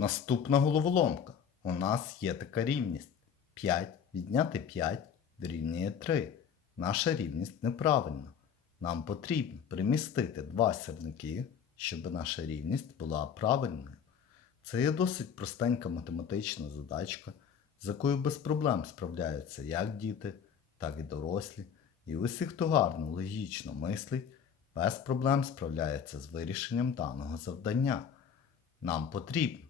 Наступна головоломка. У нас є така рівність. 5 відняти 5 дорівнює 3. Наша рівність неправильна. Нам потрібно примістити два сірники, щоб наша рівність була правильною. Це є досить простенька математична задачка, з якою без проблем справляються як діти, так і дорослі. І усі, хто гарно логічно мислить, без проблем справляється з вирішенням даного завдання. Нам потрібно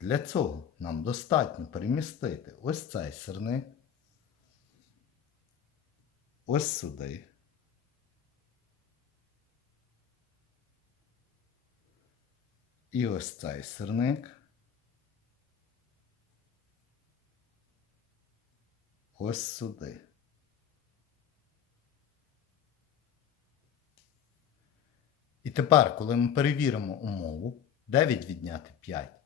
Для цього нам достатньо перемістити ось цей сирник, ось сюди. І ось цей сирник. Ось сюди. І тепер, коли ми перевіримо умову, 9 відняти 5